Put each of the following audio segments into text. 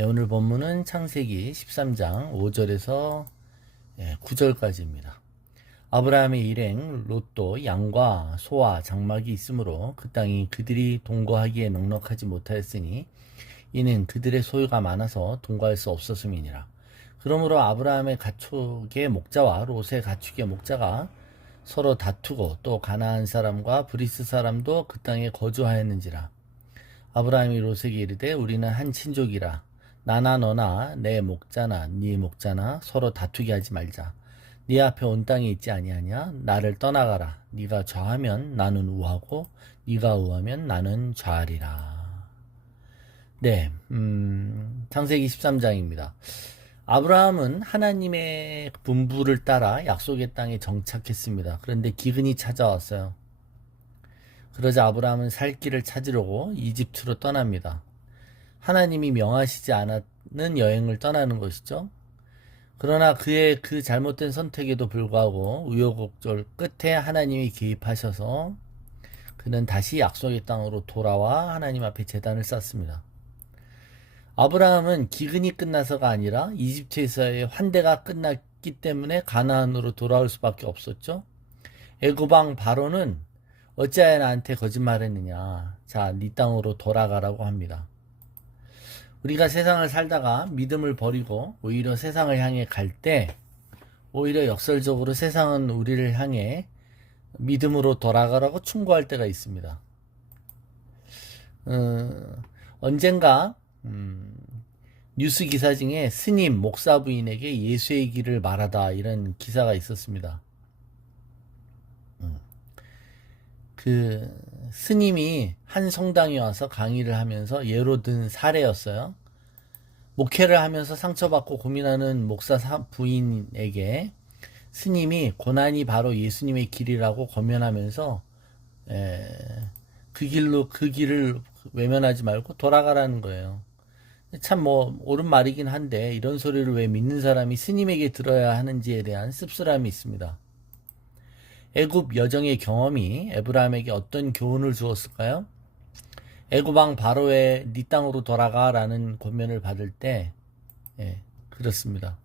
네, 오늘 본문은 창세기 13장 5절에서 9절까지입니다. 아브라함의 일행 롯도 양과 소와 장막이 있으므로 그 땅이 그들이 동거하기에 넉넉하지 못하였으니 이는 그들의 소유가 많아서 동거할 수 없었음이니라. 그러므로 아브라함의 가축의 목자와 롯의 가축의 목자가 서로 다투고 또 가나안 사람과 브리스 사람도 그 땅에 거주하였는지라. 아브라함이 롯에게 이르되 우리는 한 친족이라. 나나 너나 내 목자나 네 목자나 서로 다투게 하지 말자. 네 앞에 온 땅이 있지 아니하냐? 나를 떠나가라. 네가 좌하면 나는 우하고 네가 우하면 나는 좌하리라. 네, 창세기 13장입니다. 아브라함은 하나님의 분부를 따라 약속의 땅에 정착했습니다. 그런데 기근이 찾아왔어요. 그러자 아브라함은 살 길을 찾으려고 이집트로 떠납니다. 하나님이 명하시지 않았는 여행을 떠나는 것이죠. 그러나 그의 그 잘못된 선택에도 불구하고 우여곡절 끝에 하나님이 개입하셔서 그는 다시 약속의 땅으로 돌아와 하나님 앞에 제단을 쌓습니다. 아브라함은 기근이 끝나서가 아니라 이집트에서의 환대가 끝났기 때문에 가나안으로 돌아올 수밖에 없었죠. 애굽왕 바로는 어찌하여 나한테 거짓말했느냐. 자, 네 땅으로 돌아가라고 합니다. 우리가 세상을 살다가 믿음을 버리고 오히려 세상을 향해 갈 때 오히려 역설적으로 세상은 우리를 향해 믿음으로 돌아가라고 충고할 때가 있습니다. 언젠가 뉴스 기사 중에 스님 목사 부인에게 예수의 길을 말하다 이런 기사가 있었습니다. 그 스님이 한 성당에 와서 강의를 하면서 예로 든 사례였어요. 목회를 하면서 상처받고 고민하는 목사 부인에게 스님이 고난이 바로 예수님의 길이라고 권면하면서 그 길을 외면하지 말고 돌아가라는 거예요. 참 옳은 말이긴 한데 이런 소리를 왜 믿는 사람이 스님에게 들어야 하는지에 대한 씁쓸함이 있습니다. 애굽 여정의 경험이 에브라임에게 어떤 교훈을 주었을까요? 애굽 왕 바로의 네 땅으로 돌아가라는 권면을 받을 때 그렇습니다.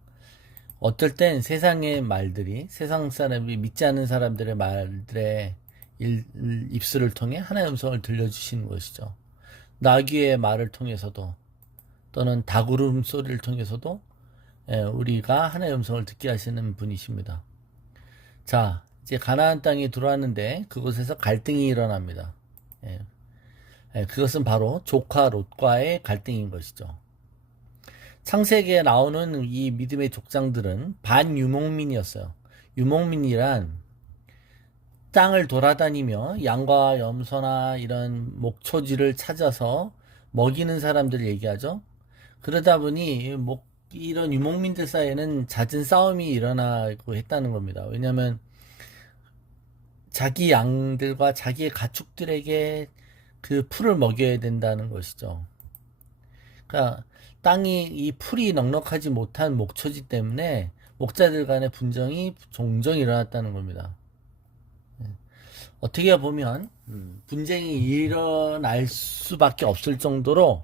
어떨 땐 세상의 말들이 세상 사람이 믿지 않는 사람들의 말들의 입술을 통해 하나의 음성을 들려주시는 것이죠. 나귀의 말을 통해서도 또는 닭울음 소리를 통해서도 우리가 하나의 음성을 듣게 하시는 분이십니다. 자, 이제 가나안 땅에 들어왔는데 그곳에서 갈등이 일어납니다. 그것은 바로 조카 롯과의 갈등인 것이죠. 창세기에 나오는 이 믿음의 족장들은 반유목민이었어요. 유목민이란 땅을 돌아다니며 양과 염소나 이런 목초지를 찾아서 먹이는 사람들을 얘기하죠. 그러다 보니 이런 유목민들 사이에는 잦은 싸움이 일어나고 했다는 겁니다. 왜냐하면 자기 양들과 자기의 가축들에게 그 풀을 먹여야 된다는 것이죠. 그러니까 땅이 이 풀이 넉넉하지 못한 목초지 때문에 목자들 간의 분쟁이 종종 일어났다는 겁니다. 어떻게 보면 분쟁이 일어날 수밖에 없을 정도로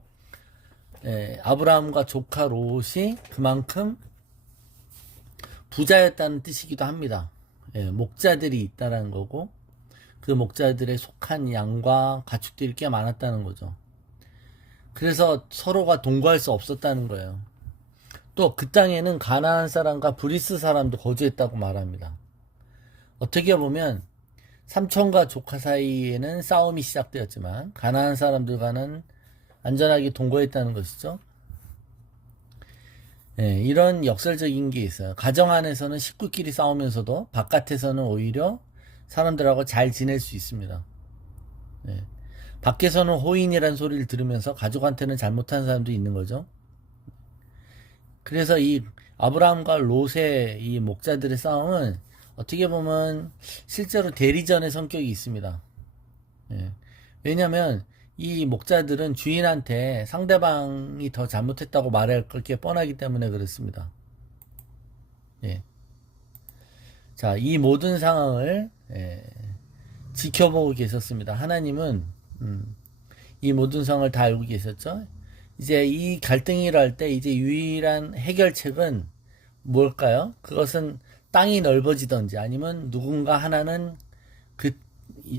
아브라함과 조카 롯이 그만큼 부자였다는 뜻이기도 합니다. 목자들이 있다는 거고 그 목자들에 속한 양과 가축들이 꽤 많았다는 거죠. 그래서 서로가 동거할 수 없었다는 거예요. 또 그 땅에는 가나안 사람과 브리스 사람도 거주했다고 말합니다. 어떻게 보면 삼촌과 조카 사이에는 싸움이 시작되었지만 가나안 사람들과는 안전하게 동거했다는 것이죠. 이런 역설적인 게 있어요. 가정 안에서는 식구끼리 싸우면서도 바깥에서는 오히려 사람들하고 잘 지낼 수 있습니다. 밖에서는 호인이라는 소리를 들으면서 가족한테는 잘못한 사람도 있는 거죠. 그래서 이 아브라함과 롯의 이 목자들의 싸움은 어떻게 보면 실제로 대리전의 성격이 있습니다. 왜냐하면 이 목자들은 주인한테 상대방이 더 잘못했다고 말할 게 뻔하기 때문에 그렇습니다. 자, 이 모든 상황을 지켜보고 계셨습니다. 하나님은 이 모든 상황을 다 알고 계셨죠. 이제 이 갈등이 일어날 때 이제 유일한 해결책은 뭘까요? 그것은 땅이 넓어지든지 아니면 누군가 하나는 그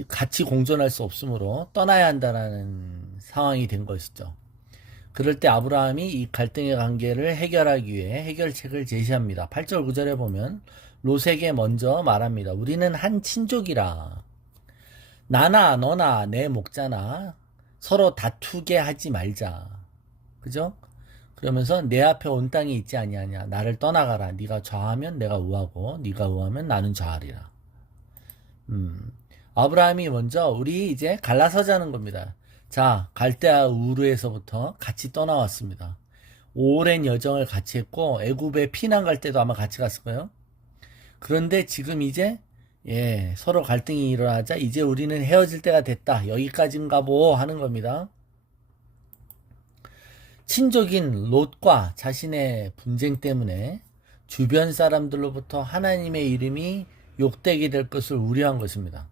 같이 공존할 수 없으므로 떠나야 한다라는 상황이 된 것이죠. 그럴 때 아브라함이 이 갈등의 관계를 해결하기 위해 해결책을 제시합니다. 8절 9절에 보면 롯에게 먼저 말합니다. 우리는 한 친족이라. 나나 너나 내 목자나 서로 다투게 하지 말자. 그죠? 그러면서 내 앞에 온 땅이 있지 아니하냐. 나를 떠나가라. 네가 좌하면 내가 우하고 네가 우하면 나는 좌하리라. 아브라함이 먼저 우리 이제 갈라서자는 겁니다. 자, 갈대아 우르에서부터 같이 떠나왔습니다. 오랜 여정을 같이 했고 애굽에 피난 갈 때도 아마 같이 갔을 거예요. 그런데 지금 이제 서로 갈등이 일어나자 이제 우리는 헤어질 때가 됐다. 여기까지인가 보 하는 겁니다. 친족인 롯과 자신의 분쟁 때문에 주변 사람들로부터 하나님의 이름이 욕되게 될 것을 우려한 것입니다.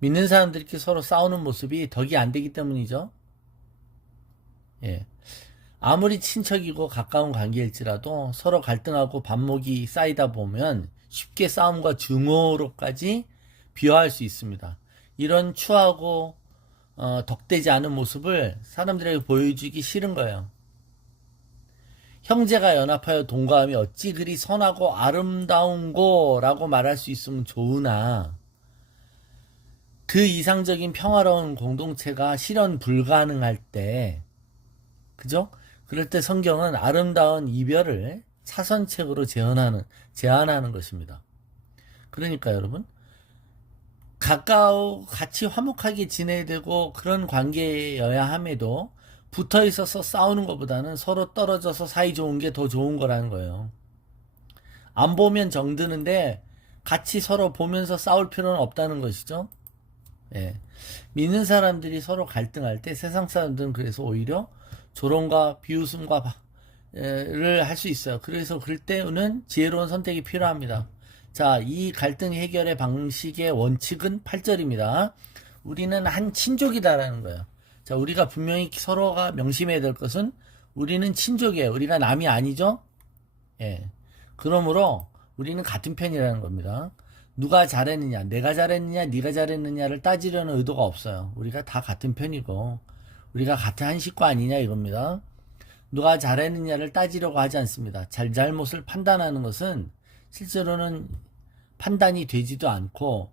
믿는 사람들끼리 서로 싸우는 모습이 덕이 안 되기 때문이죠. 예. 아무리 친척이고 가까운 관계일지라도 서로 갈등하고 반목이 쌓이다 보면 쉽게 싸움과 증오로까지 비화할 수 있습니다. 이런 추하고 덕되지 않은 모습을 사람들에게 보여주기 싫은 거예요. 형제가 연합하여 동거함이 어찌 그리 선하고 아름다운고 라고 말할 수 있으면 좋으나 그 이상적인 평화로운 공동체가 실현 불가능할 때, 그죠? 그럴 때 성경은 아름다운 이별을 사선책으로 제안하는 것입니다. 그러니까 여러분, 같이 화목하게 지내야 되고 그런 관계여야 함에도 붙어 있어서 싸우는 것보다는 서로 떨어져서 사이 좋은 게 더 좋은 거라는 거예요. 안 보면 정드는데 같이 서로 보면서 싸울 필요는 없다는 것이죠. 예. 믿는 사람들이 서로 갈등할 때 세상 사람들은 그래서 오히려 조롱과 비웃음과 를 할 수 있어요. 그래서 그럴 때는 지혜로운 선택이 필요합니다. 자, 이 갈등 해결의 방식의 원칙은 8절입니다. 우리는 한 친족이다라는 거예요. 자, 우리가 분명히 서로가 명심해야 될 것은 우리는 친족이에요. 우리가 남이 아니죠? 예. 그러므로 우리는 같은 편이라는 겁니다. 누가 잘했느냐, 내가 잘했느냐, 네가 잘했느냐를 따지려는 의도가 없어요. 우리가 다 같은 편이고 우리가 같은 한 식구 아니냐 이겁니다. 누가 잘했느냐를 따지려고 하지 않습니다. 잘못을 판단하는 것은 실제로는 판단이 되지도 않고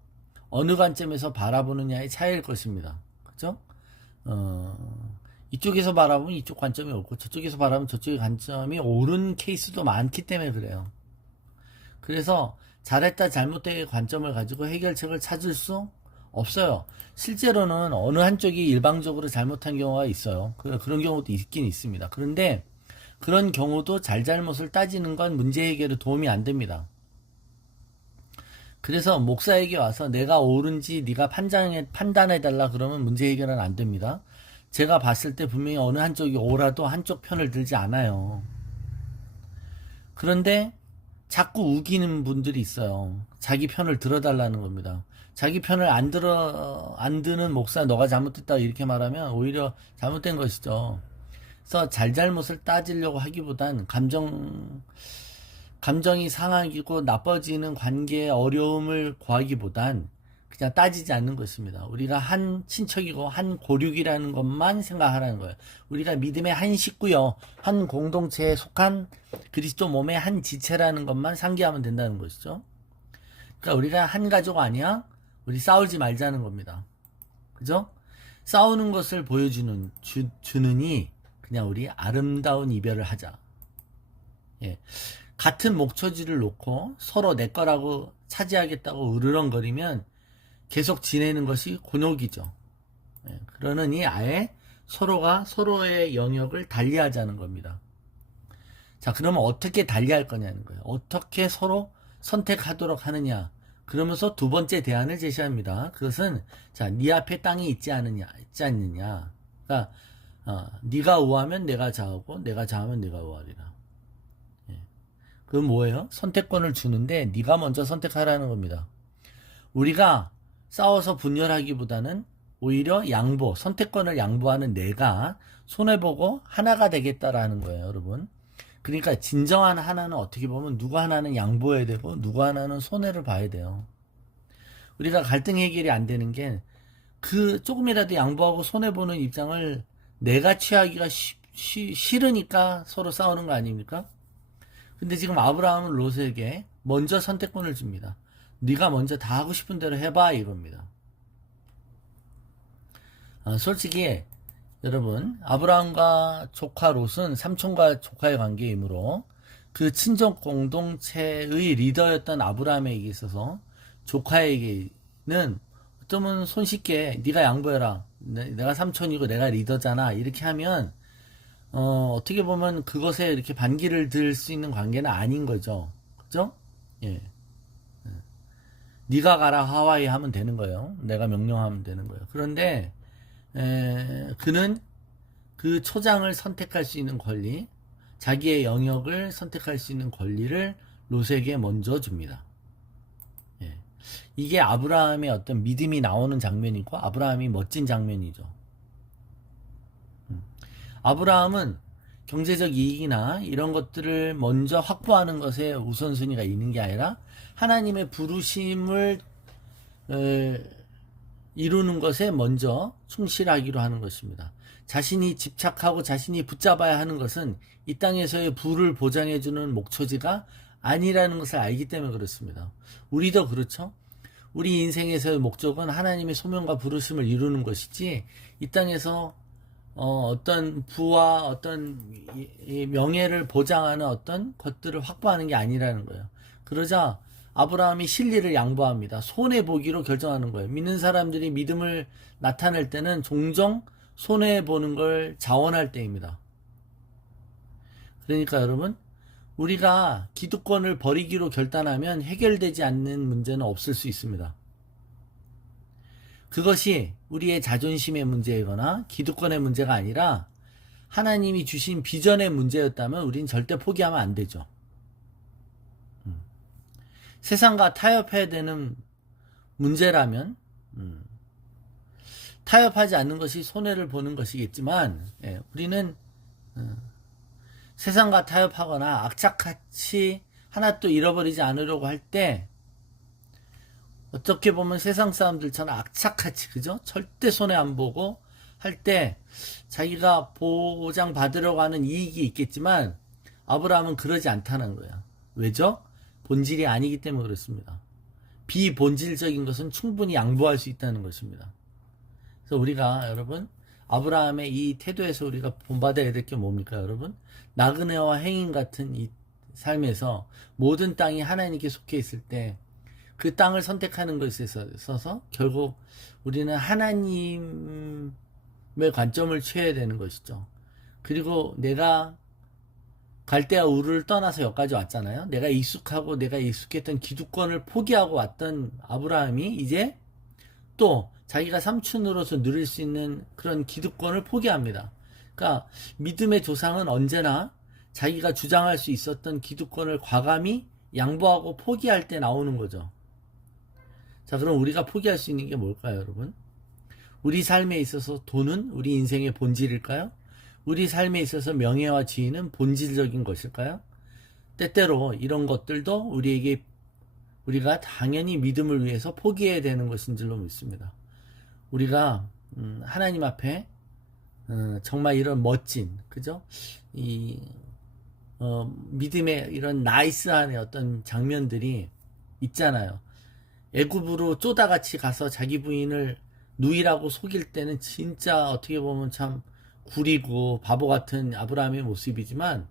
어느 관점에서 바라보느냐의 차이일 것입니다. 그죠? 이쪽에서 바라보면 이쪽 관점이 옳고 저쪽에서 바라보면 저쪽의 관점이 옳은 케이스도 많기 때문에 그래요. 그래서 잘했다 잘못된 관점을 가지고 해결책을 찾을 수 없어요. 실제로는 어느 한쪽이 일방적으로 잘못한 경우가 있어요. 그런 경우도 있긴 있습니다. 그런데 그런 경우도 잘잘못을 따지는 건 문제 해결에 도움이 안 됩니다. 그래서 목사에게 와서 내가 옳은지 네가 판단해달라 그러면 문제 해결은 안 됩니다. 제가 봤을 때 분명히 어느 한쪽이 옳아도 한쪽 편을 들지 않아요. 그런데 자꾸 우기는 분들이 있어요. 자기 편을 들어달라는 겁니다. 자기 편을 안 드는 목사 너가 잘못했다 이렇게 말하면 오히려 잘못된 것이죠. 그래서 잘잘못을 따지려고 하기보단 감정이 상하고 나빠지는 관계의 어려움을 구하기보단 그냥 따지지 않는 것입니다. 우리가 한 친척이고 한 고륙이라는 것만 생각하라는 거예요. 우리가 믿음의 한 식구요, 한 공동체에 속한 그리스도 몸의 한 지체라는 것만 상기하면 된다는 것이죠. 그러니까 우리가 한 가족 아니야? 우리 싸우지 말자는 겁니다. 그죠? 싸우는 것을 주느니 그냥 우리 아름다운 이별을 하자. 예. 같은 목초지를 놓고 서로 내 거라고 차지하겠다고 으르렁거리면 계속 지내는 것이 곤욕이죠. 예. 그러느니 아예 서로가 서로의 영역을 달리하자는 겁니다. 자, 그러면 어떻게 달리할 거냐는 거예요. 어떻게 서로 선택하도록 하느냐. 그러면서 두 번째 대안을 제시합니다. 그것은 자, 네 앞에 땅이 있지 않느냐. 그러니까 네가 우하면 내가 좌하고 내가 좌하면 네가 우하리라. 예. 그건 뭐예요? 선택권을 주는데 네가 먼저 선택하라는 겁니다. 우리가 싸워서 분열하기보다는 오히려 선택권을 양보하는 내가 손해보고 하나가 되겠다라는 거예요, 여러분. 그러니까 진정한 하나는 어떻게 보면 누구 하나는 양보해야 되고 누구 하나는 손해를 봐야 돼요. 우리가 갈등 해결이 안 되는 게 그 조금이라도 양보하고 손해보는 입장을 내가 취하기가 싫으니까 서로 싸우는 거 아닙니까? 근데 지금 아브라함은 롯에게 먼저 선택권을 줍니다. 네가 먼저 다 하고 싶은 대로 해봐 이겁니다. 솔직히 여러분 아브라함과 조카 롯은 삼촌과 조카의 관계이므로 그 친족 공동체의 리더였던 아브라함에게 있어서 조카에게는 어쩌면 손쉽게 네가 양보해라. 내가 삼촌이고 내가 리더잖아. 이렇게 하면 어떻게 보면 그것에 이렇게 반기를 들 수 있는 관계는 아닌 거죠. 그죠? 예. 네가 가라 하와이 하면 되는 거예요. 내가 명령하면 되는 거예요. 그런데 그는 그 초장을 선택할 수 있는 권리, 자기의 영역을 선택할 수 있는 권리를 롯에게 먼저 줍니다. 예. 이게 아브라함의 어떤 믿음이 나오는 장면이고 아브라함이 멋진 장면이죠. 아브라함은 경제적 이익이나 이런 것들을 먼저 확보하는 것에 우선순위가 있는 게 아니라 하나님의 부르심을 이루는 것에 먼저 충실하기로 하는 것입니다. 자신이 집착하고 자신이 붙잡아야 하는 것은 이 땅에서의 부를 보장해주는 목초지가 아니라는 것을 알기 때문에 그렇습니다. 우리도 그렇죠? 우리 인생에서의 목적은 하나님의 소명과 부르심을 이루는 것이지 이 땅에서 어떤 부와 어떤 명예를 보장하는 어떤 것들을 확보하는 게 아니라는 거예요. 그러자 아브라함이 실리를 양보합니다. 손해보기로 결정하는 거예요. 믿는 사람들이 믿음을 나타낼 때는 종종 손해보는 걸 자원할 때입니다. 그러니까 여러분, 우리가 기득권을 버리기로 결단하면 해결되지 않는 문제는 없을 수 있습니다. 그것이 우리의 자존심의 문제이거나 기득권의 문제가 아니라 하나님이 주신 비전의 문제였다면 우린 절대 포기하면 안 되죠. 세상과 타협해야 되는 문제라면 타협하지 않는 것이 손해를 보는 것이겠지만 우리는 세상과 타협하거나 악착같이 하나 또 잃어버리지 않으려고 할 때 어떻게 보면 세상 사람들처럼 악착같이 그죠? 절대 손해 안 보고 할 때 자기가 보장받으려고 하는 이익이 있겠지만 아브라함은 그러지 않다는 거야. 왜죠? 본질이 아니기 때문에 그렇습니다. 비본질적인 것은 충분히 양보할 수 있다는 것입니다. 그래서 우리가 여러분 아브라함의 이 태도에서 우리가 본받아야 될 게 뭡니까 여러분? 나그네와 행인 같은 이 삶에서 모든 땅이 하나님께 속해 있을 때 그 땅을 선택하는 것에 있어서 결국 우리는 하나님의 관점을 취해야 되는 것이죠. 그리고 내가 갈대아 우르를 떠나서 여기까지 왔잖아요. 내가 익숙했던 기득권을 포기하고 왔던 아브라함이 이제 또 자기가 삼촌으로서 누릴 수 있는 그런 기득권을 포기합니다. 그러니까 믿음의 조상은 언제나 자기가 주장할 수 있었던 기득권을 과감히 양보하고 포기할 때 나오는 거죠. 자, 그럼 우리가 포기할 수 있는 게 뭘까요, 여러분? 우리 삶에 있어서 돈은 우리 인생의 본질일까요? 우리 삶에 있어서 명예와 지위는 본질적인 것일까요? 때때로 이런 것들도 우리가 당연히 믿음을 위해서 포기해야 되는 것인 줄로 믿습니다. 우리가 하나님 앞에 정말 이런 멋진 그죠? 믿음의 이런 나이스한 어떤 장면들이 있잖아요. 애굽으로 쪼다같이 가서 자기 부인을 누이라고 속일 때는 진짜 어떻게 보면 참 구리고 바보 같은 아브라함의 모습이지만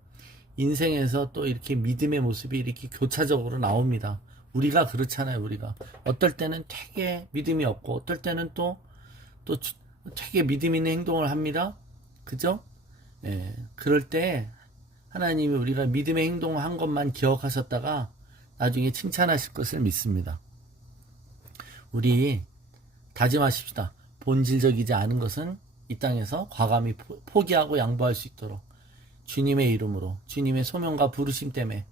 인생에서 또 이렇게 믿음의 모습이 이렇게 교차적으로 나옵니다. 우리가 그렇잖아요. 우리가 어떨 때는 되게 믿음이 없고 어떨 때는 또 되게 믿음 있는 행동을 합니다. 그죠? 예, 그럴 때 하나님이 우리가 믿음의 행동을 한 것만 기억하셨다가 나중에 칭찬하실 것을 믿습니다. 우리 다짐하십시다. 본질적이지 않은 것은 이 땅에서 과감히 포기하고 양보할 수 있도록 주님의 이름으로 주님의 소명과 부르심 때문에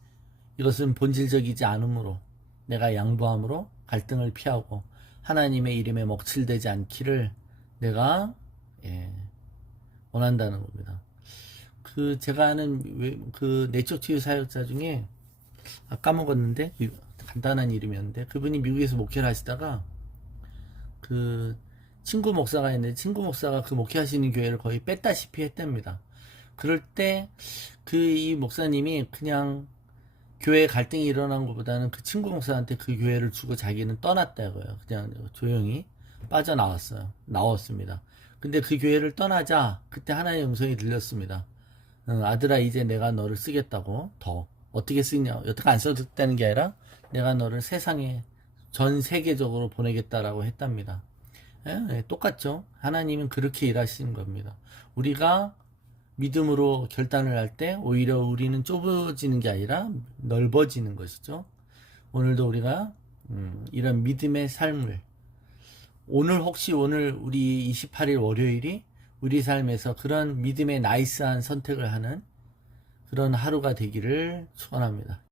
이것은 본질적이지 않으므로 내가 양보함으로 갈등을 피하고 하나님의 이름에 먹칠되지 않기를 내가 예, 원한다는 겁니다. 제가 아는 그 내적 치유 사역자 중에 까먹었는데 간단한 이름이었는데 그분이 미국에서 목회를 하시다가 그 친구 목사가 있는데 친구 목사가 그 목회하시는 교회를 거의 뺐다시피 했답니다. 그럴 때 이 목사님이 그냥 교회 갈등이 일어난 것보다는 그 친구 목사한테 그 교회를 주고 자기는 떠났다고요. 그냥 조용히 나왔습니다. 근데 그 교회를 떠나자 그때 하나의 음성이 들렸습니다. 아들아, 이제 내가 너를 쓰겠다고. 더 어떻게 쓰냐, 여태까지 안 써줬다는 게 아니라 내가 너를 세상에 전 세계적으로 보내겠다라고 했답니다. 예, 똑같죠. 하나님은 그렇게 일하시는 겁니다. 우리가 믿음으로 결단을 할 때 오히려 우리는 좁아지는 게 아니라 넓어지는 것이죠. 오늘도 우리가 이런 믿음의 삶을 혹시 오늘 우리 28일 월요일이 우리 삶에서 그런 믿음의 나이스한 선택을 하는 그런 하루가 되기를 축원합니다.